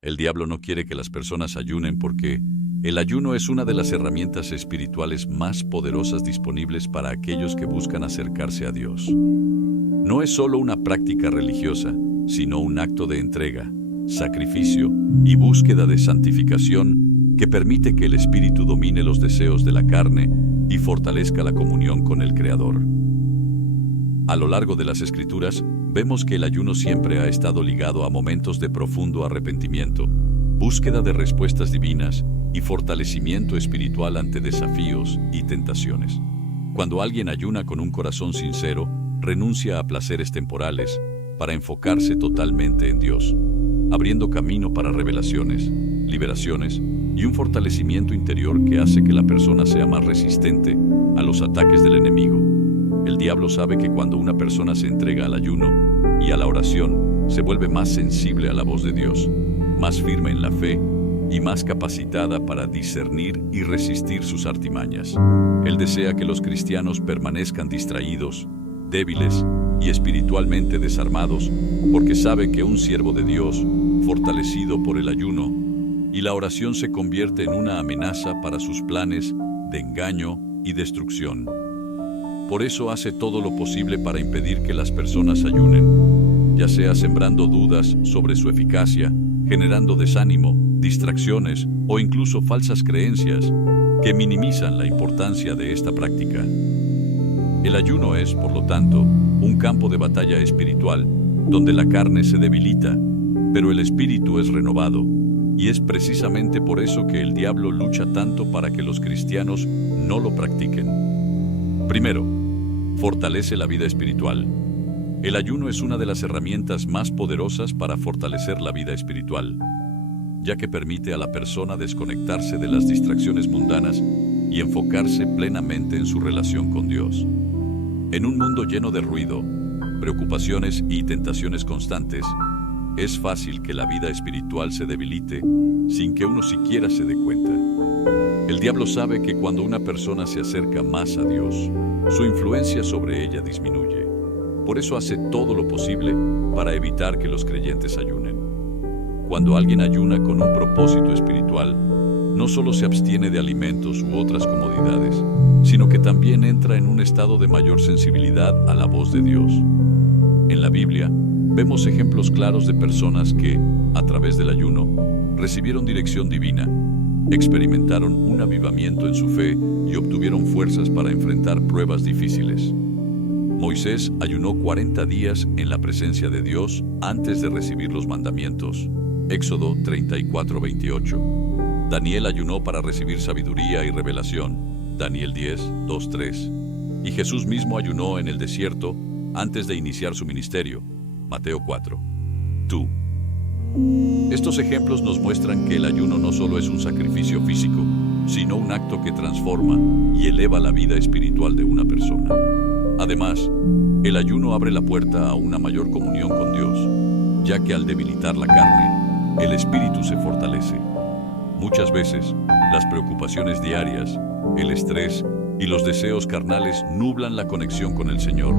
El diablo no quiere que las personas ayunen porque el ayuno es una de las herramientas espirituales más poderosas disponibles para aquellos que buscan acercarse a Dios. No es solo una práctica religiosa, sino un acto de entrega, sacrificio y búsqueda de santificación que permite que el espíritu domine los deseos de la carne y fortalezca la comunión con el Creador. A lo largo de las Escrituras, vemos que el ayuno siempre ha estado ligado a momentos de profundo arrepentimiento, búsqueda de respuestas divinas y fortalecimiento espiritual ante desafíos y tentaciones. Cuando alguien ayuna con un corazón sincero, renuncia a placeres temporales para enfocarse totalmente en Dios, abriendo camino para revelaciones, liberaciones y un fortalecimiento interior que hace que la persona sea más resistente a los ataques del enemigo. El diablo sabe que cuando una persona se entrega al ayuno y a la oración, se vuelve más sensible a la voz de Dios, más firme en la fe y más capacitada para discernir y resistir sus artimañas. Él desea que los cristianos permanezcan distraídos, débiles y espiritualmente desarmados, porque sabe que un siervo de Dios, fortalecido por el ayuno y la oración, se convierte en una amenaza para sus planes de engaño y destrucción. Por eso hace todo lo posible para impedir que las personas ayunen, ya sea sembrando dudas sobre su eficacia, generando desánimo, distracciones o incluso falsas creencias que minimizan la importancia de esta práctica. El ayuno es, por lo tanto, un campo de batalla espiritual, donde la carne se debilita, pero el espíritu es renovado, y es precisamente por eso que el diablo lucha tanto para que los cristianos no lo practiquen. Primero, fortalece la vida espiritual. El ayuno es una de las herramientas más poderosas para fortalecer la vida espiritual, ya que permite a la persona desconectarse de las distracciones mundanas y enfocarse plenamente en su relación con Dios. En un mundo lleno de ruido, preocupaciones y tentaciones constantes, es fácil que la vida espiritual se debilite sin que uno siquiera se dé cuenta. El diablo sabe que cuando una persona se acerca más a Dios, su influencia sobre ella disminuye. Por eso hace todo lo posible para evitar que los creyentes ayunen. Cuando alguien ayuna con un propósito espiritual, no solo se abstiene de alimentos u otras comodidades, sino que también entra en un estado de mayor sensibilidad a la voz de Dios. En la Biblia, vemos ejemplos claros de personas que, a través del ayuno, recibieron dirección divina, experimentaron un avivamiento en su fe y obtuvieron fuerzas para enfrentar pruebas difíciles. Moisés ayunó 40 días en la presencia de Dios antes de recibir los mandamientos. Éxodo 34:28. Daniel ayunó para recibir sabiduría y revelación. Daniel 10:2-3. Y Jesús mismo ayunó en el desierto antes de iniciar su ministerio. Mateo 4. Tú. Estos ejemplos nos muestran que el ayuno no solo es un sacrificio físico, sino un acto que transforma y eleva la vida espiritual de una persona. Además, el ayuno abre la puerta a una mayor comunión con Dios, ya que al debilitar la carne, el espíritu se fortalece. Muchas veces, las preocupaciones diarias, el estrés y los deseos carnales nublan la conexión con el Señor,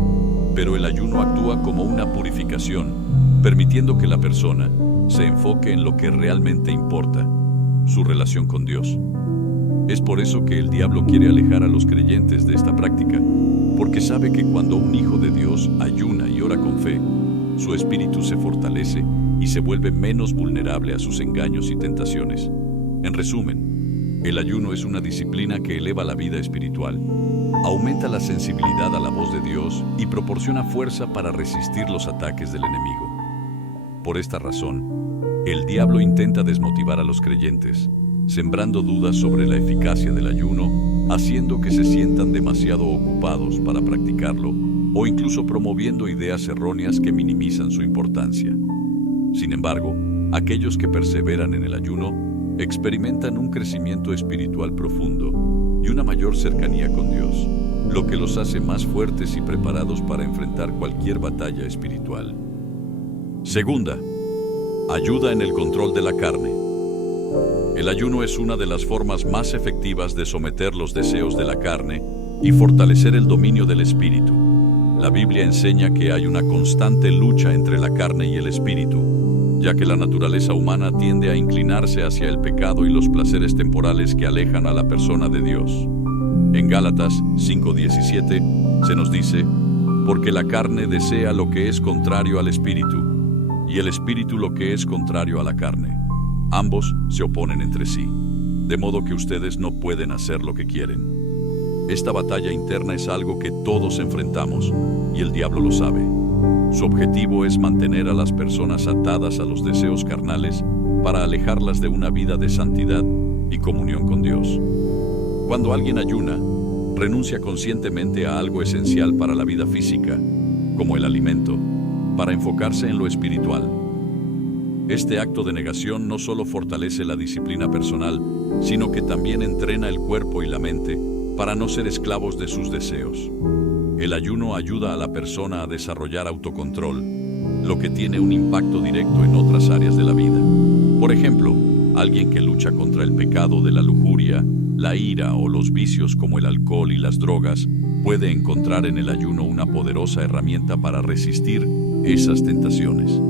pero el ayuno actúa como una purificación, permitiendo que la persona se enfoque en lo que realmente importa, su relación con Dios. Es por eso que el diablo quiere alejar a los creyentes de esta práctica, porque sabe que cuando un hijo de Dios ayuna y ora con fe, su espíritu se fortalece y se vuelve menos vulnerable a sus engaños y tentaciones. En resumen, el ayuno es una disciplina que eleva la vida espiritual, aumenta la sensibilidad a la voz de Dios y proporciona fuerza para resistir los ataques del enemigo. Por esta razón, el diablo intenta desmotivar a los creyentes, sembrando dudas sobre la eficacia del ayuno, haciendo que se sientan demasiado ocupados para practicarlo, o incluso promoviendo ideas erróneas que minimizan su importancia. Sin embargo, aquellos que perseveran en el ayuno experimentan un crecimiento espiritual profundo y una mayor cercanía con Dios, lo que los hace más fuertes y preparados para enfrentar cualquier batalla espiritual. Segunda, ayuda en el control de la carne. El ayuno es una de las formas más efectivas de someter los deseos de la carne y fortalecer el dominio del espíritu. La Biblia enseña que hay una constante lucha entre la carne y el espíritu, ya que la naturaleza humana tiende a inclinarse hacia el pecado y los placeres temporales que alejan a la persona de Dios. En Gálatas 5:17 se nos dice: porque la carne desea lo que es contrario al espíritu, y el espíritu lo que es contrario a la carne. Ambos se oponen entre sí, de modo que ustedes no pueden hacer lo que quieren. Esta batalla interna es algo que todos enfrentamos, y el diablo lo sabe. Su objetivo es mantener a las personas atadas a los deseos carnales para alejarlas de una vida de santidad y comunión con Dios. Cuando alguien ayuna, renuncia conscientemente a algo esencial para la vida física, como el alimento, para enfocarse en lo espiritual. Este acto de negación no solo fortalece la disciplina personal, sino que también entrena el cuerpo y la mente para no ser esclavos de sus deseos. El ayuno ayuda a la persona a desarrollar autocontrol, lo que tiene un impacto directo en otras áreas de la vida. Por ejemplo, alguien que lucha contra el pecado de la lujuria, la ira o los vicios como el alcohol y las drogas, puede encontrar en el ayuno una poderosa herramienta para resistir esas tentaciones.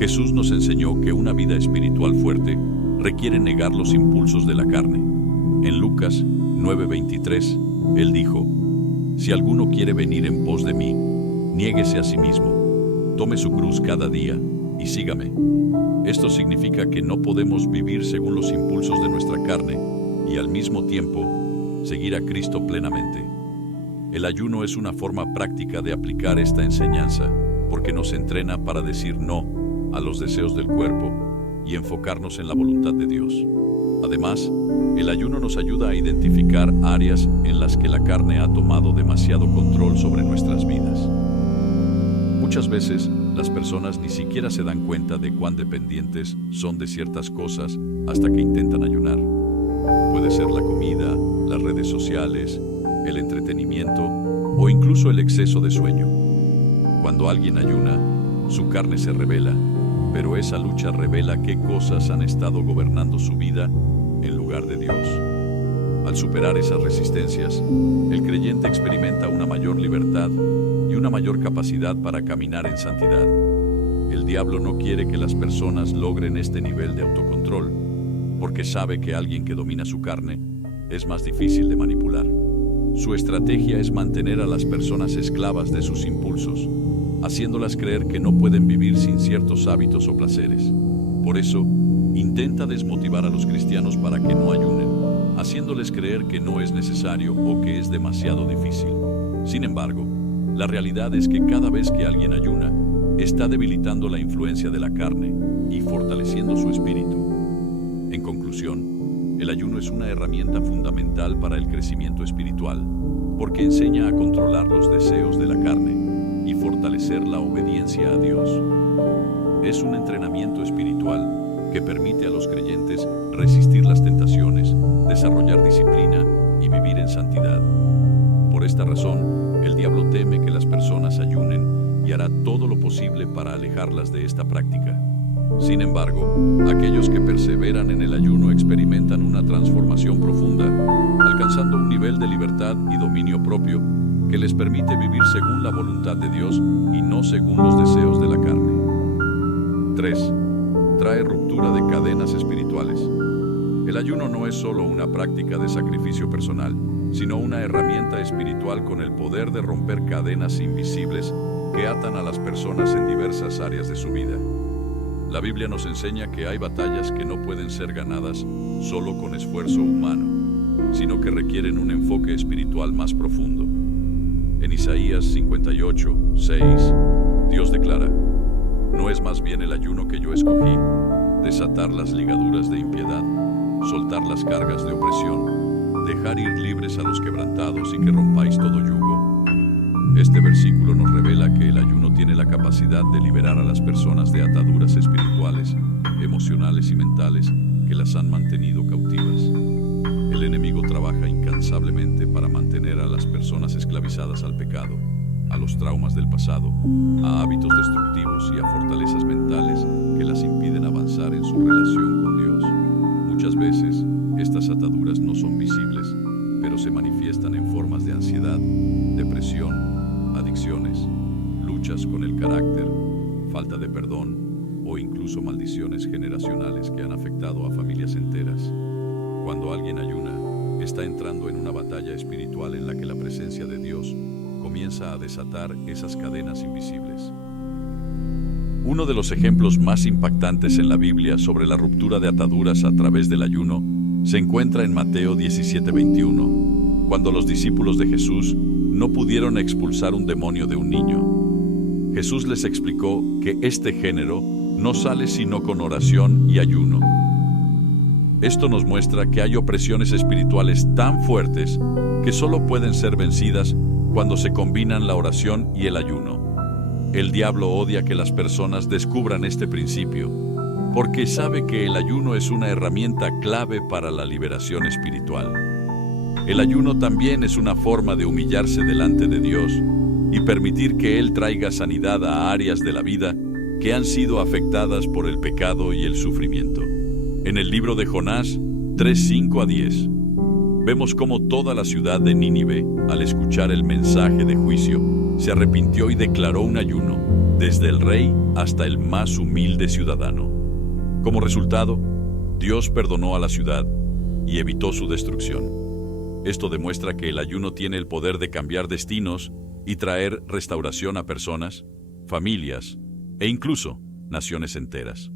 Jesús nos enseñó que una vida espiritual fuerte requiere negar los impulsos de la carne. En Lucas 9:23, Él dijo: si alguno quiere venir en pos de mí, niéguese a sí mismo, tome su cruz cada día y sígame. Esto significa que no podemos vivir según los impulsos de nuestra carne y al mismo tiempo seguir a Cristo plenamente. El ayuno es una forma práctica de aplicar esta enseñanza, porque nos entrena para decir no a los deseos del cuerpo y enfocarnos en la voluntad de Dios. Además, el ayuno nos ayuda a identificar áreas en las que la carne ha tomado demasiado control sobre nuestras vidas. Muchas veces, las personas ni siquiera se dan cuenta de cuán dependientes son de ciertas cosas hasta que intentan ayunar. Puede ser la comida, las redes sociales, el entretenimiento o incluso el exceso de sueño. Cuando alguien ayuna, su carne se rebela, pero esa lucha revela qué cosas han estado gobernando su vida en lugar de Dios. Al superar esas resistencias, el creyente experimenta una mayor libertad y una mayor capacidad para caminar en santidad. El diablo no quiere que las personas logren este nivel de autocontrol, porque sabe que alguien que domina su carne es más difícil de manipular. Su estrategia es mantener a las personas esclavas de sus impulsos, haciéndolas creer que no pueden vivir sin ciertos hábitos o placeres. Por eso, intenta desmotivar a los cristianos para que no ayunen, haciéndoles creer que no es necesario o que es demasiado difícil. Sin embargo, la realidad es que cada vez que alguien ayuna, está debilitando la influencia de la carne y fortaleciendo su espíritu. En conclusión, el ayuno es una herramienta fundamental para el crecimiento espiritual, porque enseña a controlar los deseos de la carne y fortalecer la obediencia a Dios. Es un entrenamiento espiritual que permite a los creyentes resistir las tentaciones, desarrollar disciplina y vivir en santidad. Por esta razón, el diablo teme que las personas ayunen y hará todo lo posible para alejarlas de esta práctica. Sin embargo, aquellos que perseveran en el ayuno experimentan una transformación profunda, alcanzando un nivel de libertad y dominio propio que les permite vivir según la voluntad de Dios y no según los deseos de la carne. 3. Trae ruptura de cadenas espirituales. El ayuno no es solo una práctica de sacrificio personal, sino una herramienta espiritual con el poder de romper cadenas invisibles que atan a las personas en diversas áreas de su vida. La Biblia nos enseña que hay batallas que no pueden ser ganadas solo con esfuerzo humano, sino que requieren un enfoque espiritual más profundo. En Isaías 58:6, Dios declara: ¿no es más bien el ayuno que yo escogí, desatar las ligaduras de impiedad, soltar las cargas de opresión, dejar ir libres a los quebrantados y que rompáis todo yugo? Este versículo nos revela que el ayuno tiene la capacidad de liberar a las personas de ataduras espirituales, emocionales y mentales que las han mantenido cautivas. El enemigo trabaja incansablemente para mantener a las personas esclavizadas al pecado, a los traumas del pasado, a hábitos destructivos y a fortalezas mentales que las impiden avanzar en su relación con Dios. Muchas veces, estas ataduras no son visibles, pero se manifiestan en formas de ansiedad, depresión, adicciones, luchas con el carácter, falta de perdón o incluso o maldiciones generacionales que han afectado a familias enteras. Cuando alguien ayuna, está entrando en una batalla espiritual en la que la presencia de Dios comienza a desatar esas cadenas invisibles. Uno de los ejemplos más impactantes en la Biblia sobre la ruptura de ataduras a través del ayuno se encuentra en Mateo 17:21, cuando los discípulos de Jesús no pudieron expulsar un demonio de un niño. Jesús les explicó que este género no sale sino con oración y ayuno. Esto nos muestra que hay opresiones espirituales tan fuertes que solo pueden ser vencidas cuando se combinan la oración y el ayuno. El diablo odia que las personas descubran este principio, porque sabe que el ayuno es una herramienta clave para la liberación espiritual. El ayuno también es una forma de humillarse delante de Dios y permitir que Él traiga sanidad a áreas de la vida que han sido afectadas por el pecado y el sufrimiento. En el libro de Jonás 3:5-10, vemos cómo toda la ciudad de Nínive, al escuchar el mensaje de juicio, se arrepintió y declaró un ayuno, desde el rey hasta el más humilde ciudadano. Como resultado, Dios perdonó a la ciudad y evitó su destrucción. Esto demuestra que el ayuno tiene el poder de cambiar destinos y traer restauración a personas, familias e incluso naciones enteras.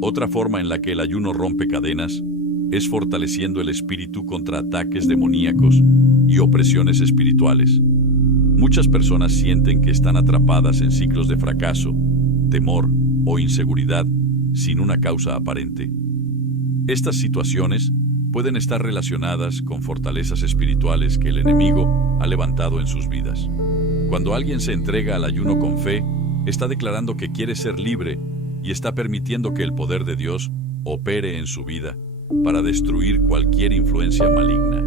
Otra forma en la que el ayuno rompe cadenas es fortaleciendo el espíritu contra ataques demoníacos y opresiones espirituales. Muchas personas sienten que están atrapadas en ciclos de fracaso, temor o inseguridad sin una causa aparente. Estas situaciones pueden estar relacionadas con fortalezas espirituales que el enemigo ha levantado en sus vidas. Cuando alguien se entrega al ayuno con fe, está declarando que quiere ser libre y está permitiendo que el poder de Dios opere en su vida para destruir cualquier influencia maligna.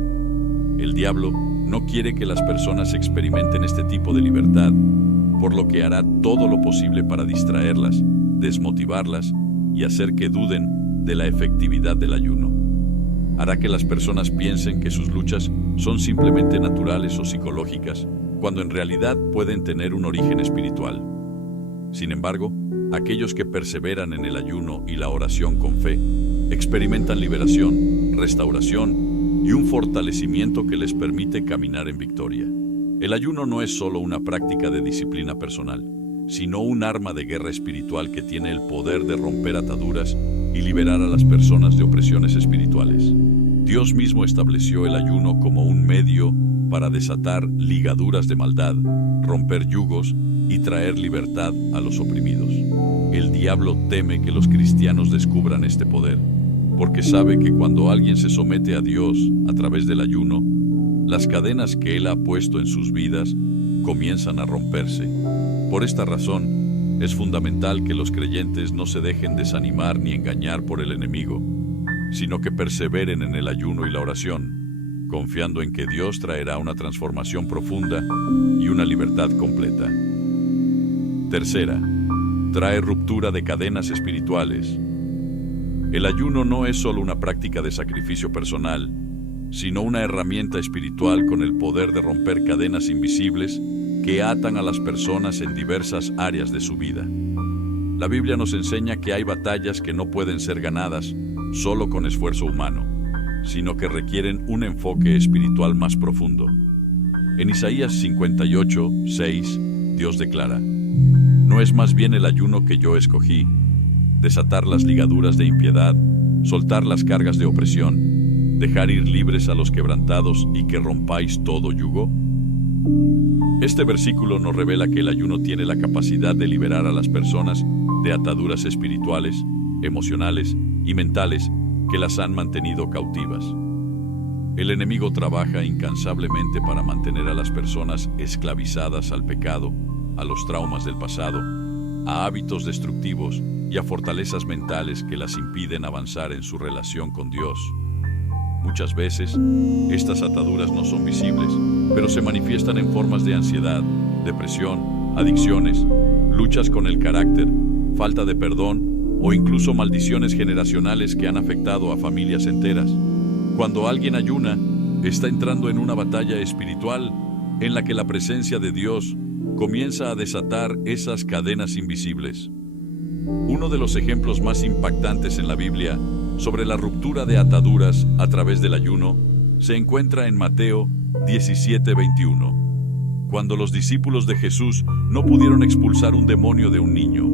El diablo no quiere que las personas experimenten este tipo de libertad, por lo que hará todo lo posible para distraerlas, desmotivarlas y hacer que duden de la efectividad del ayuno. Hará que las personas piensen que sus luchas son simplemente naturales o psicológicas, cuando en realidad pueden tener un origen espiritual. Sin embargo, aquellos que perseveran en el ayuno y la oración con fe experimentan liberación, restauración y un fortalecimiento que les permite caminar en victoria. El ayuno no es solo una práctica de disciplina personal, sino un arma de guerra espiritual que tiene el poder de romper ataduras y liberar a las personas de opresiones espirituales. Dios mismo estableció el ayuno como un medio para desatar ligaduras de maldad, romper yugos y traer libertad a los oprimidos. El diablo teme que los cristianos descubran este poder, porque sabe que cuando alguien se somete a Dios a través del ayuno, las cadenas que Él ha puesto en sus vidas comienzan a romperse. Por esta razón, es fundamental que los creyentes no se dejen desanimar ni engañar por el enemigo, sino que perseveren en el ayuno y la oración, confiando en que Dios traerá una transformación profunda y una libertad completa. Tercera, trae ruptura de cadenas espirituales. El ayuno no es solo una práctica de sacrificio personal, sino una herramienta espiritual con el poder de romper cadenas invisibles que atan a las personas en diversas áreas de su vida. La Biblia nos enseña que hay batallas que no pueden ser ganadas solo con esfuerzo humano, sino que requieren un enfoque espiritual más profundo. En Isaías 58:6, Dios declara: ¿No es más bien el ayuno que yo escogí, desatar las ligaduras de impiedad, soltar las cargas de opresión, dejar ir libres a los quebrantados y que rompáis todo yugo? Este versículo nos revela que el ayuno tiene la capacidad de liberar a las personas de ataduras espirituales, emocionales y mentales que las han mantenido cautivas. El enemigo trabaja incansablemente para mantener a las personas esclavizadas al pecado, a los traumas del pasado, a hábitos destructivos y a fortalezas mentales que las impiden avanzar en su relación con Dios. Muchas veces, estas ataduras no son visibles, pero se manifiestan en formas de ansiedad, depresión, adicciones, luchas con el carácter, falta de perdón o incluso maldiciones generacionales que han afectado a familias enteras. Cuando alguien ayuna, está entrando en una batalla espiritual en la que la presencia de Dios comienza a desatar esas cadenas invisibles. Uno de los ejemplos más impactantes en la Biblia sobre la ruptura de ataduras a través del ayuno se encuentra en Mateo 17:21, cuando los discípulos de Jesús no pudieron expulsar un demonio de un niño.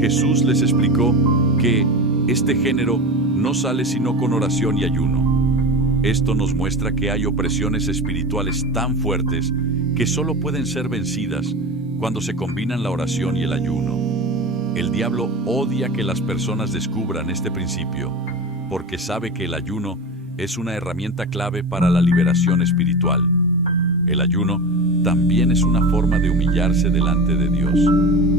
Jesús les explicó que este género no sale sino con oración y ayuno. Esto nos muestra que hay opresiones espirituales tan fuertes que solo pueden ser vencidas cuando se combinan la oración y el ayuno. El diablo odia que las personas descubran este principio, porque sabe que el ayuno es una herramienta clave para la liberación espiritual. El ayuno también es una forma de humillarse delante de Dios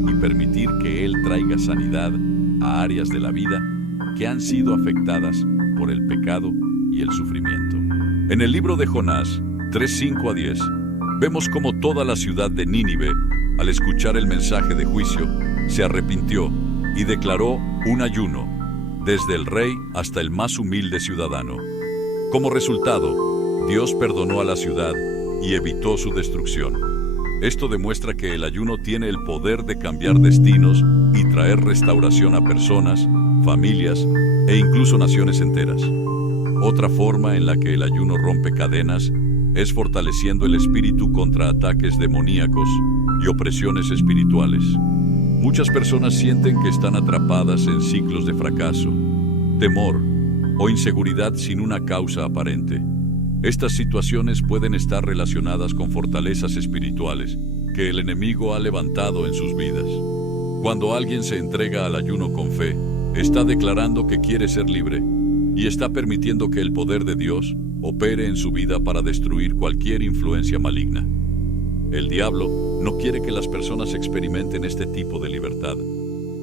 y permitir que Él traiga sanidad a áreas de la vida que han sido afectadas por el pecado y el sufrimiento. En el libro de Jonás 3:5-10, vemos cómo toda la ciudad de Nínive, al escuchar el mensaje de juicio, se arrepintió y declaró un ayuno, desde el rey hasta el más humilde ciudadano. Como resultado, Dios perdonó a la ciudad y evitó su destrucción. Esto demuestra que el ayuno tiene el poder de cambiar destinos y traer restauración a personas, familias e incluso naciones enteras. Otra forma en la que el ayuno rompe cadenas es fortaleciendo el espíritu contra ataques demoníacos y opresiones espirituales. Muchas personas sienten que están atrapadas en ciclos de fracaso, temor o inseguridad sin una causa aparente. Estas situaciones pueden estar relacionadas con fortalezas espirituales que el enemigo ha levantado en sus vidas. Cuando alguien se entrega al ayuno con fe, está declarando que quiere ser libre y está permitiendo que el poder de Dios opere en su vida para destruir cualquier influencia maligna. El diablo no quiere que las personas experimenten este tipo de libertad,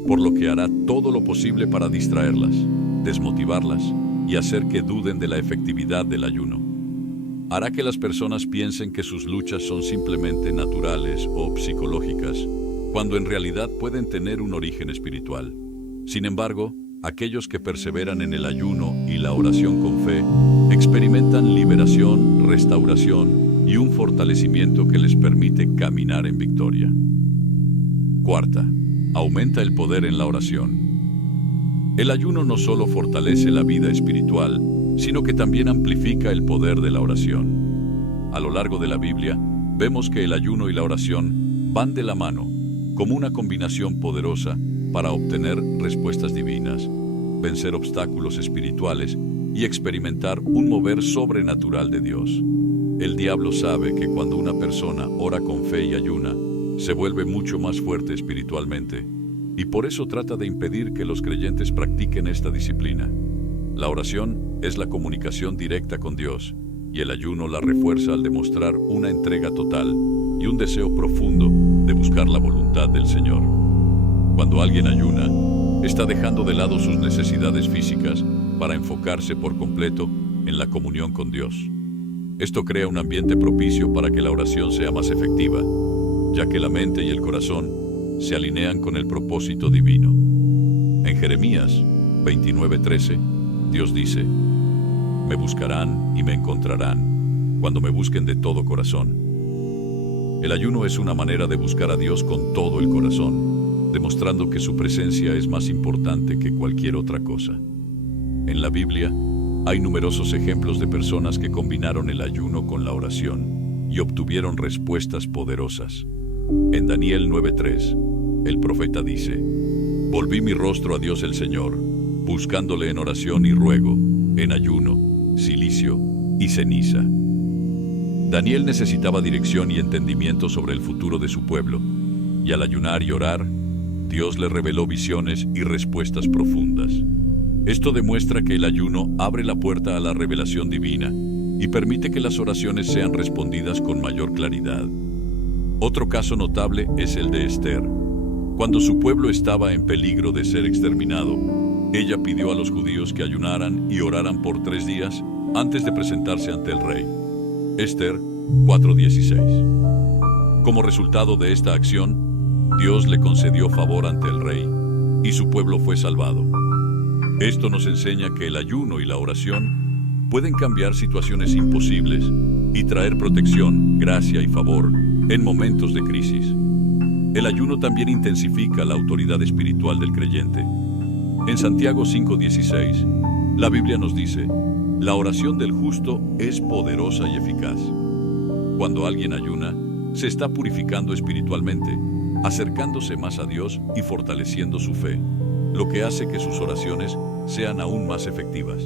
por lo que hará todo lo posible para distraerlas, desmotivarlas y hacer que duden de la efectividad del ayuno. Hará que las personas piensen que sus luchas son simplemente naturales o psicológicas, cuando en realidad pueden tener un origen espiritual. Sin embargo, aquellos que perseveran en el ayuno y la oración con fe experimentan liberación, restauración y un fortalecimiento que les permite caminar en victoria. Cuarta, aumenta el poder en la oración. El ayuno no solo fortalece la vida espiritual, sino que también amplifica el poder de la oración. A lo largo de la Biblia, vemos que el ayuno y la oración van de la mano, como una combinación poderosa para obtener respuestas divinas, vencer obstáculos espirituales y experimentar un mover sobrenatural de Dios. El diablo sabe que cuando una persona ora con fe y ayuna, se vuelve mucho más fuerte espiritualmente, y por eso trata de impedir que los creyentes practiquen esta disciplina. La oración es la comunicación directa con Dios, y el ayuno la refuerza al demostrar una entrega total y un deseo profundo de buscar la voluntad del Señor. Cuando alguien ayuna, está dejando de lado sus necesidades físicas para enfocarse por completo en la comunión con Dios. Esto crea un ambiente propicio para que la oración sea más efectiva, ya que la mente y el corazón se alinean con el propósito divino. En Jeremías 29:13, Dios dice: "Me buscarán y me encontrarán cuando me busquen de todo corazón". El ayuno es una manera de buscar a Dios con todo el corazón, demostrando que su presencia es más importante que cualquier otra cosa. En la Biblia, hay numerosos ejemplos de personas que combinaron el ayuno con la oración y obtuvieron respuestas poderosas. En Daniel 9:3, el profeta dice: "Volví mi rostro a Dios el Señor, buscándole en oración y ruego, en ayuno, cilicio y ceniza". Daniel necesitaba dirección y entendimiento sobre el futuro de su pueblo, y al ayunar y orar, Dios le reveló visiones y respuestas profundas. Esto demuestra que el ayuno abre la puerta a la revelación divina y permite que las oraciones sean respondidas con mayor claridad. Otro caso notable es el de Esther. Cuando su pueblo estaba en peligro de ser exterminado, ella pidió a los judíos que ayunaran y oraran por 3 días antes de presentarse ante el rey. Esther 4:16. Como resultado de esta acción, Dios le concedió favor ante el rey y su pueblo fue salvado. Esto nos enseña que el ayuno y la oración pueden cambiar situaciones imposibles y traer protección, gracia y favor en momentos de crisis. El ayuno también intensifica la autoridad espiritual del creyente. En Santiago 5:16, la Biblia nos dice: la oración del justo es poderosa y eficaz. Cuando alguien ayuna, se está purificando espiritualmente, acercándose más a Dios y fortaleciendo su fe, lo que hace que sus oraciones sean aún más efectivas.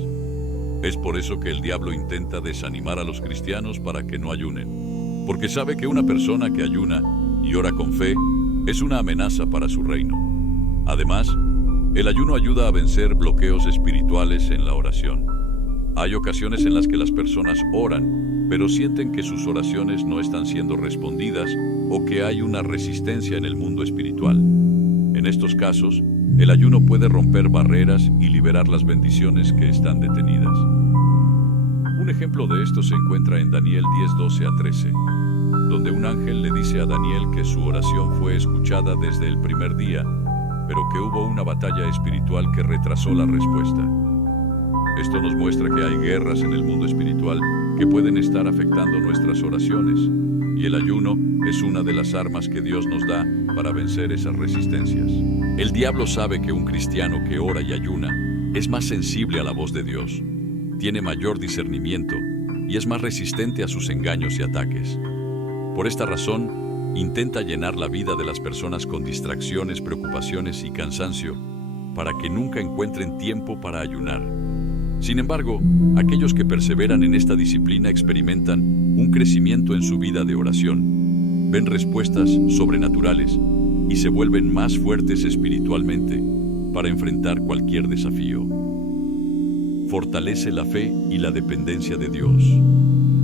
Es por eso que el diablo intenta desanimar a los cristianos para que no ayunen, porque sabe que una persona que ayuna y ora con fe es una amenaza para su reino. Además, el ayuno ayuda a vencer bloqueos espirituales en la oración. Hay ocasiones en las que las personas oran, pero sienten que sus oraciones no están siendo respondidas o que hay una resistencia en el mundo espiritual. En estos casos, el ayuno puede romper barreras y liberar las bendiciones que están detenidas. Un ejemplo de esto se encuentra en Daniel 10:12-13, donde un ángel le dice a Daniel que su oración fue escuchada desde el primer día, pero que hubo una batalla espiritual que retrasó la respuesta. Esto nos muestra que hay guerras en el mundo espiritual que pueden estar afectando nuestras oraciones, y el ayuno es una de las armas que Dios nos da para vencer esas resistencias. El diablo sabe que un cristiano que ora y ayuna es más sensible a la voz de Dios, tiene mayor discernimiento y es más resistente a sus engaños y ataques. Por esta razón, intenta llenar la vida de las personas con distracciones, preocupaciones y cansancio para que nunca encuentren tiempo para ayunar. Sin embargo, aquellos que perseveran en esta disciplina experimentan un crecimiento en su vida de oración, ven respuestas sobrenaturales y se vuelven más fuertes espiritualmente para enfrentar cualquier desafío. Fortalece la fe y la dependencia de Dios.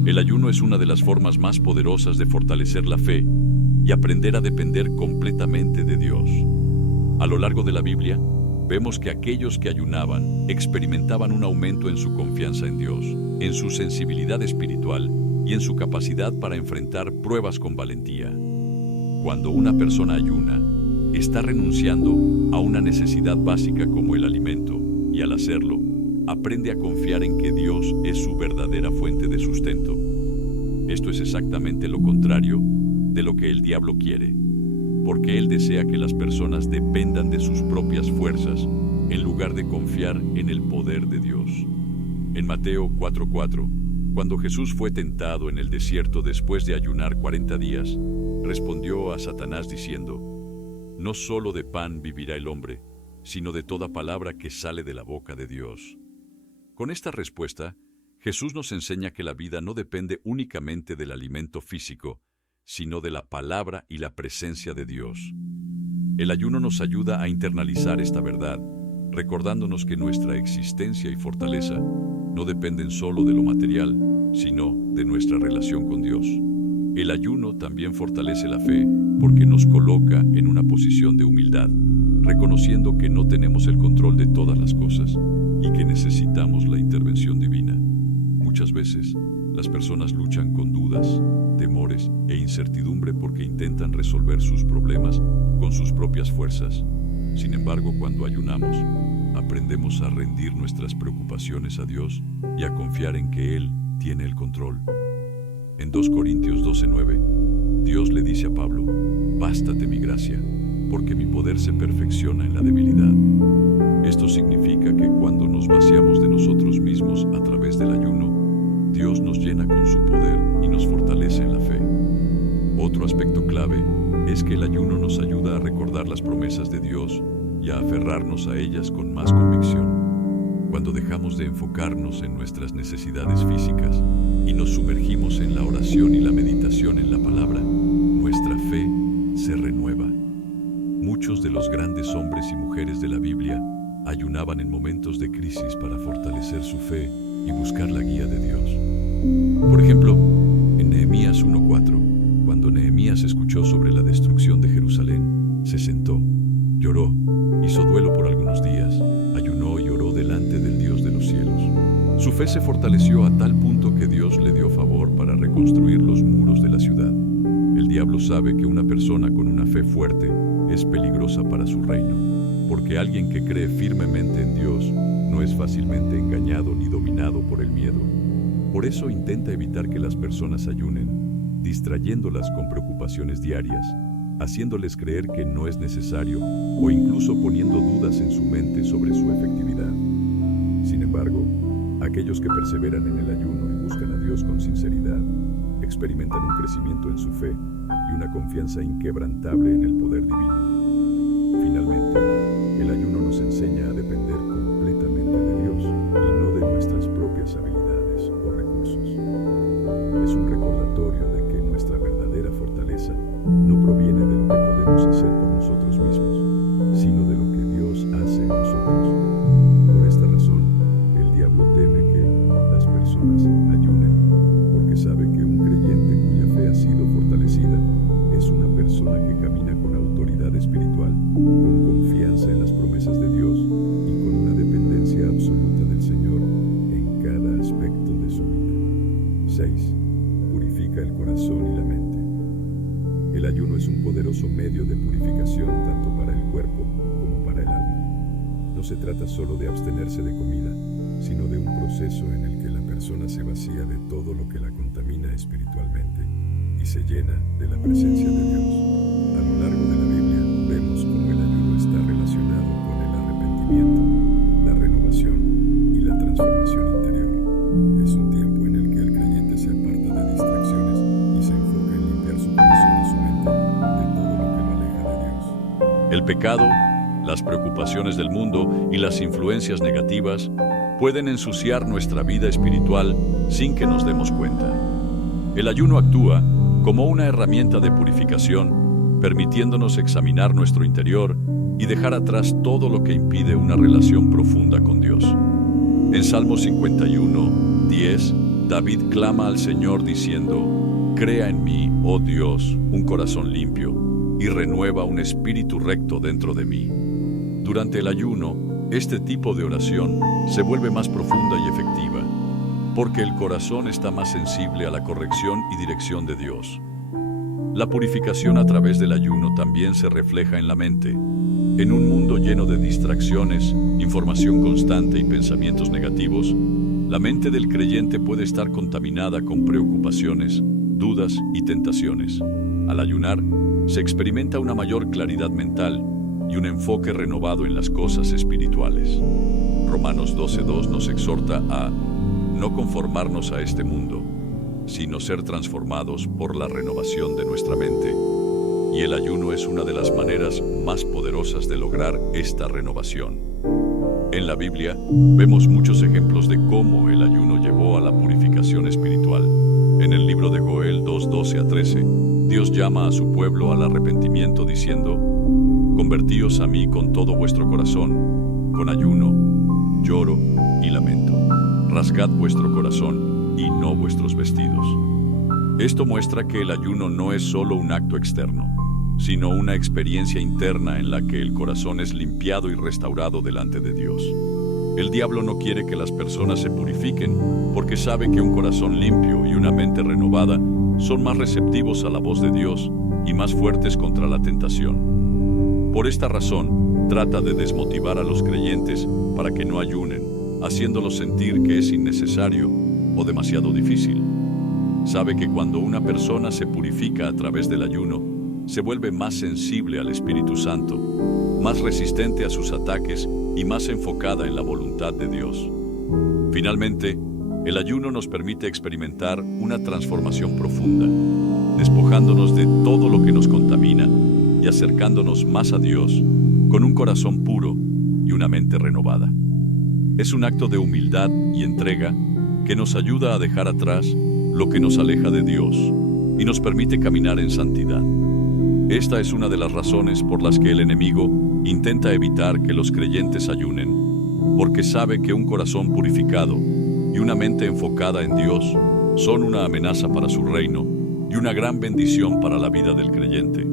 El ayuno es una de las formas más poderosas de fortalecer la fe y aprender a depender completamente de Dios. A lo largo de la Biblia, vemos que aquellos que ayunaban experimentaban un aumento en su confianza en Dios, en su sensibilidad espiritual y en su capacidad para enfrentar pruebas con valentía. Cuando una persona ayuna, está renunciando a una necesidad básica como el alimento, y al hacerlo, aprende a confiar en que Dios es su verdadera fuente de sustento. Esto es exactamente lo contrario de lo que el diablo quiere, porque él desea que las personas dependan de sus propias fuerzas en lugar de confiar en el poder de Dios. En Mateo 4:4, cuando Jesús fue tentado en el desierto después de ayunar 40 días, respondió a Satanás diciendo: no solo de pan vivirá el hombre, sino de toda palabra que sale de la boca de Dios. Con esta respuesta, Jesús nos enseña que la vida no depende únicamente del alimento físico, sino de la palabra y la presencia de Dios. El ayuno nos ayuda a internalizar esta verdad, recordándonos que nuestra existencia y fortaleza no dependen solo de lo material, sino de nuestra relación con Dios. El ayuno también fortalece la fe porque nos coloca en una posición de humildad, reconociendo que no tenemos el control de todas las cosas y que necesitamos la intervención divina. Muchas veces, las personas luchan con dudas, temores e incertidumbre porque intentan resolver sus problemas con sus propias fuerzas. Sin embargo, cuando ayunamos, aprendemos a rendir nuestras preocupaciones a Dios y a confiar en que Él tiene el control. En 2 Corintios 12:9, Dios le dice a Pablo: bástate mi gracia, porque mi poder se perfecciona en la debilidad. Esto significa que cuando nos vaciamos de nosotros mismos a través del ayuno, Dios nos llena con su poder y nos fortalece en la fe. Otro aspecto clave es que el ayuno nos ayuda a recordar las promesas de Dios y a aferrarnos a ellas con más convicción. Cuando dejamos de enfocarnos en nuestras necesidades físicas y nos sumergimos en la oración y la meditación en la palabra, nuestra fe se renueva. Muchos de los grandes hombres y mujeres de la Biblia ayunaban en momentos de crisis para fortalecer su fe y buscar la guía de Dios. Por ejemplo, en Nehemías 1:4, cuando Nehemías escuchó sobre la destrucción de Jerusalén, se sentó, lloró, hizo duelo por algunos días, ayunó y oró delante del Dios de los cielos. Su fe se fortaleció a tal punto que Dios le dio favor para reconstruir los muros de la ciudad. El diablo sabe que una persona con una fe fuerte es peligrosa para su reino, porque alguien que cree firmemente en Dios no es fácilmente engañado ni dominado por el miedo. Por eso intenta evitar que las personas ayunen, distrayéndolas con preocupaciones diarias, haciéndoles creer que no es necesario o incluso poniendo dudas en su mente sobre su efectividad. Sin embargo, aquellos que perseveran en el ayuno y buscan a Dios con sinceridad, experimentan un crecimiento en su fe y una confianza inquebrantable en el poder divino. Finalmente, el ayuno nos enseña a depender completamente de Dios y no de nuestras propias habilidades o recursos. Es un recordatorio de que nuestra verdadera fortaleza no proviene de lo que podemos hacer por nosotros mismos, sino de lo que Dios hace en nosotros. Por esta razón, el diablo teme que las personas ayunen, porque sabe que un creyente cuya fe ha sido fortalecida es una persona que camina con autoridad espiritual, con confianza en las promesas de Dios y con una dependencia absoluta del Señor en cada aspecto de su vida. 6. Purifica el corazón y la mente. El ayuno es un poderoso medio de purificación tanto para el cuerpo como para el alma. No se trata solo de abstenerse de comida, sino de un proceso en el que la persona se vacía de todo lo que la contamina espiritualmente y se llena de la presencia de Dios. A lo largo de la Biblia vemos cómo el ayuno está relacionado con el arrepentimiento, la renovación y la transformación interior. Es un tiempo en el que el creyente se aparta de distracciones y se enfoca en limpiar su corazón y su mente de todo lo que lo aleja de Dios. El pecado, las preocupaciones del mundo y las influencias negativas pueden ensuciar nuestra vida espiritual sin que nos demos cuenta. El ayuno actúa como una herramienta de purificación, permitiéndonos examinar nuestro interior y dejar atrás todo lo que impide una relación profunda con Dios. En Salmo 51, 10, David clama al Señor diciendo: «Crea en mí, oh Dios, un corazón limpio, y renueva un espíritu recto dentro de mí». Durante el ayuno, este tipo de oración se vuelve más profunda y efectiva, porque el corazón está más sensible a la corrección y dirección de Dios. La purificación a través del ayuno también se refleja en la mente. En un mundo lleno de distracciones, información constante y pensamientos negativos, la mente del creyente puede estar contaminada con preocupaciones, dudas y tentaciones. Al ayunar, se experimenta una mayor claridad mental y un enfoque renovado en las cosas espirituales. Romanos 12:2 nos exhorta a no conformarnos a este mundo, sino ser transformados por la renovación de nuestra mente. Y el ayuno es una de las maneras más poderosas de lograr esta renovación. En la Biblia vemos muchos ejemplos de cómo el ayuno llevó a la purificación espiritual. En el libro de Joel 2:12-13, Dios llama a su pueblo al arrepentimiento diciendo: «Convertíos a mí con todo vuestro corazón, con ayuno, lloro y lamento. Rasgad vuestro corazón y no vuestros vestidos». Esto muestra que el ayuno no es solo un acto externo, sino una experiencia interna en la que el corazón es limpiado y restaurado delante de Dios. El diablo no quiere que las personas se purifiquen, porque sabe que un corazón limpio y una mente renovada son más receptivos a la voz de Dios y más fuertes contra la tentación. Por esta razón, trata de desmotivar a los creyentes para que no ayunen, haciéndolos sentir que es innecesario o demasiado difícil. Sabe que cuando una persona se purifica a través del ayuno, se vuelve más sensible al Espíritu Santo, más resistente a sus ataques y más enfocada en la voluntad de Dios. Finalmente, el ayuno nos permite experimentar una transformación profunda, despojándonos de todo lo que nos contamina y acercándonos más a Dios con un corazón puro y una mente renovada. Es un acto de humildad y entrega que nos ayuda a dejar atrás lo que nos aleja de Dios y nos permite caminar en santidad. Esta es una de las razones por las que el enemigo intenta evitar que los creyentes ayunen, porque sabe que un corazón purificado y una mente enfocada en Dios son una amenaza para su reino y una gran bendición para la vida del creyente.